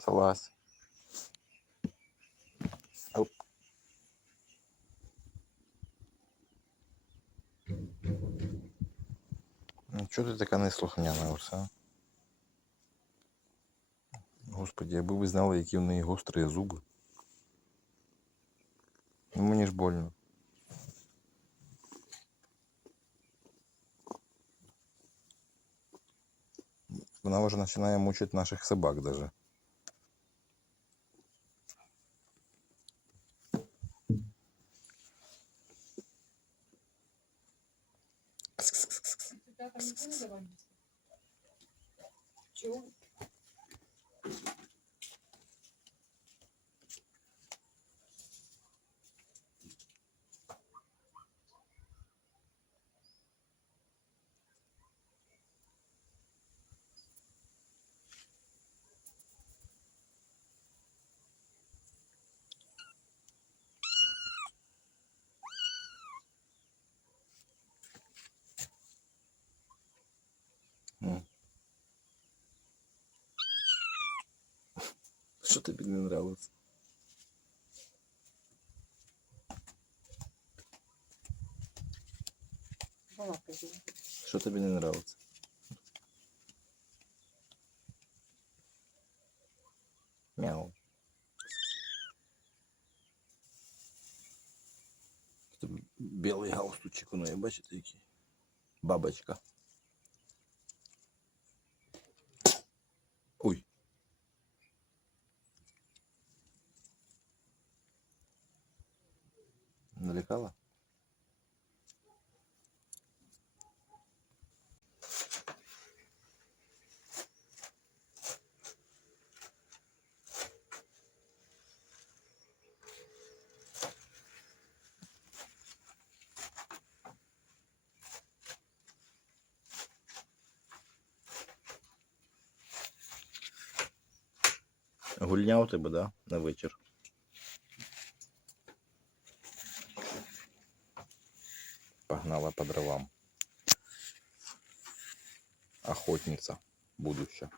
Залазь. Оп. Ну, чого ти така неслухняна оце? а? Господи, якби ви знали, які в неї гострі зуби. Ну, мені ж больно. Вона вже починає мучити наших собак даже. Ребята, Що тобі не нравиться? Балакай. блин. Що тобі не нравиться? Мяу. Тут білий галстучик у неї, бачите, який? Бабочка. Налякала? Гульня у тебе, да? На вечір. Погнала по дровам. Охотница будущая.